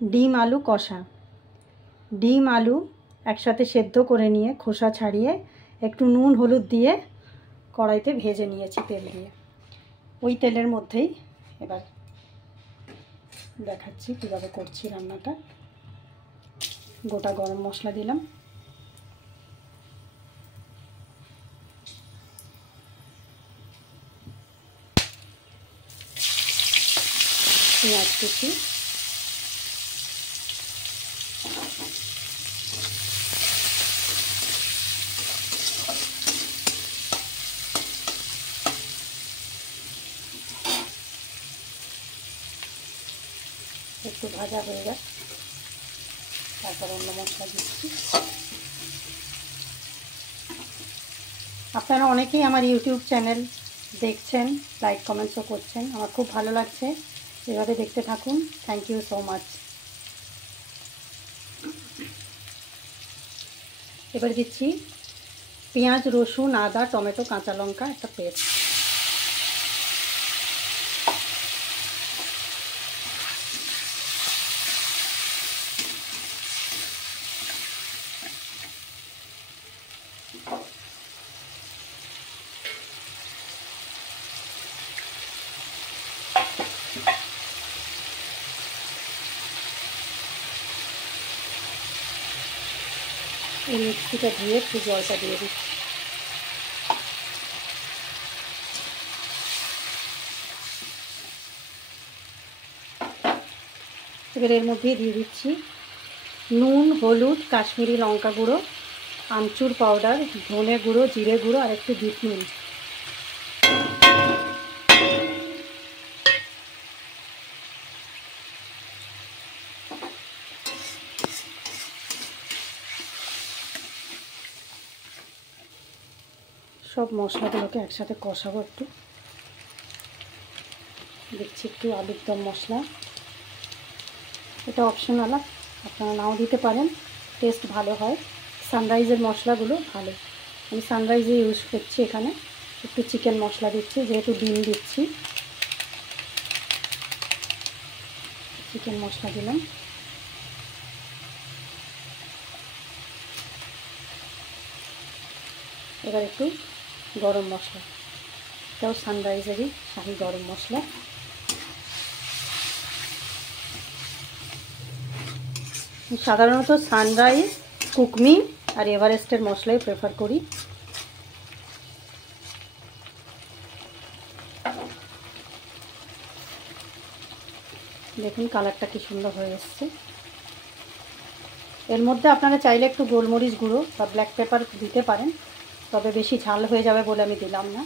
ডিম আলু কষা। ডিম আলু একসাথে সেদ্ধ করে নিয়ে খোসা ছাড়িয়ে একটু নুন হলুদ দিয়ে কড়াইতে ভেজে নিয়েছি তেল দিয়ে। ওই তেলের মধ্যেই এবার দেখাচ্ছি কীভাবে করছি রান্নাটা। গোটা গরম মশলা দিলাম, পেঁয়াজ কুচি, একটু ভাজা হয়ে যাক, তারপর অন্য মশলা দিচ্ছি। আপনারা অনেকেই আমার ইউটিউব চ্যানেল দেখছেন, লাইক কমেন্টসও করছেন, আমার খুব ভালো লাগছে। এভাবে দেখতে থাকুন। Thank you so much. এবার দিচ্ছি পেঁয়াজ, রসুন, আদা, টমেটো, কাঁচা লঙ্কা একটা পেস্ট। এই মিক্সিটা ধুয়ে একটু জলটা দিয়ে দিচ্ছি। এবার এর মধ্যেই দিয়ে দিচ্ছি নুন, হলুদ, কাশ্মীরি লঙ্কা গুঁড়ো, আমচুর পাউডার, ধনে গুঁড়ো, জিরে গুঁড়ো আর একটু বিট নুন। সব মশলাগুলোকে একসাথে কষাবো একটু। দিচ্ছি একটু আলুর দম মশলা, এটা অপশনাল, আপনারা নাও দিতে পারেন, টেস্ট ভালো হয়। সানরাইজের মশলাগুলো ভালো, আমি সানরাইজে ইউজ করছি। এখানে একটু চিকেন মশলা দিচ্ছি, যেহেতু ডিম দিচ্ছি। চিকেন মশলা দিলাম, এবার একটু গরম মশলা, এটাও সানরাইজেরই শাহি গরম মশলা। সাধারণত সানরাইজ, কুকমি আর এভারেস্টের মশলাই প্রেফার করি। দেখুন কালারটা কি সুন্দর হয়ে এসছে। এর মধ্যে আপনারা চাইলে একটু গোলমরিচ গুঁড়ো বা ব্ল্যাক পেপার দিতে পারেন, তবে বেশি ঝাল হয়ে যাবে বলে আমি দিলাম না।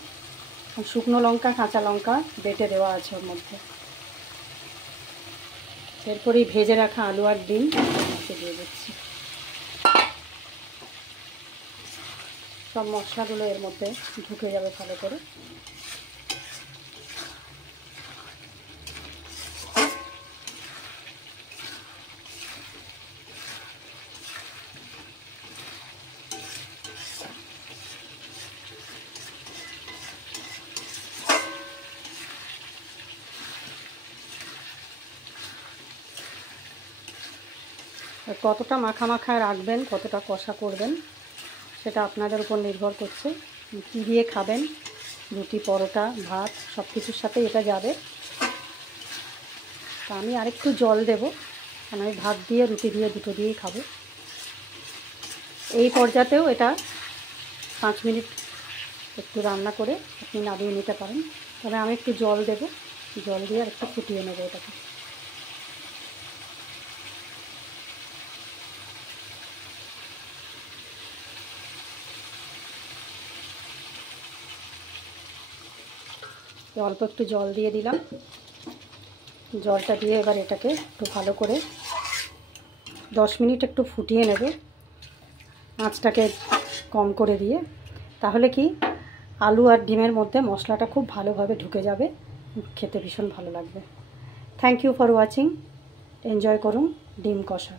শুকনো লঙ্কা, কাঁচা লঙ্কা বেটে দেওয়া আছে ওর মধ্যে। এরপরেই ভেজে রাখা আলু আর ডিম দিয়ে দিচ্ছি। সব মশলাগুলো এর মধ্যে ঢুকে যাবে ভালো করে। কতটা মাখা মাখা রাখবেন, কতটা কষা করবেন, সেটা আপনাদের উপর নির্ভর করছে। কী দিয়ে খাবেন, রুটি, পরোটা, ভাত সব কিছুর সাথে এটা যাবে। তা আমি আরেকটু জল দেব, কারণ আমি ভাত দিয়ে, রুটি দিয়ে, দুটো দিয়েই খাবো। এই পর্যাতেও এটা 5 মিনিট একটু রান্না করে আপনি নামিয়ে নিতে পারেন। তবে আমি একটু জল দেব, জল দিয়ে আর একটু ফুটিয়ে নেবো এটাকে। অল্প একটু জল দিয়ে দিলাম, জলটা দিয়ে এবার এটাকে একটু ভালো করে 10 মিনিট একটু ফুটিয়ে নেব, আঁচটাকে কম করে দিয়ে। তাহলে কি আলু আর ডিমের মধ্যে মশলাটা খুব ভালোভাবে ঢুকে যাবে, খেতে ভীষণ ভালো লাগবে। Thank you for watching. Enjoy করুন ডিম কষা।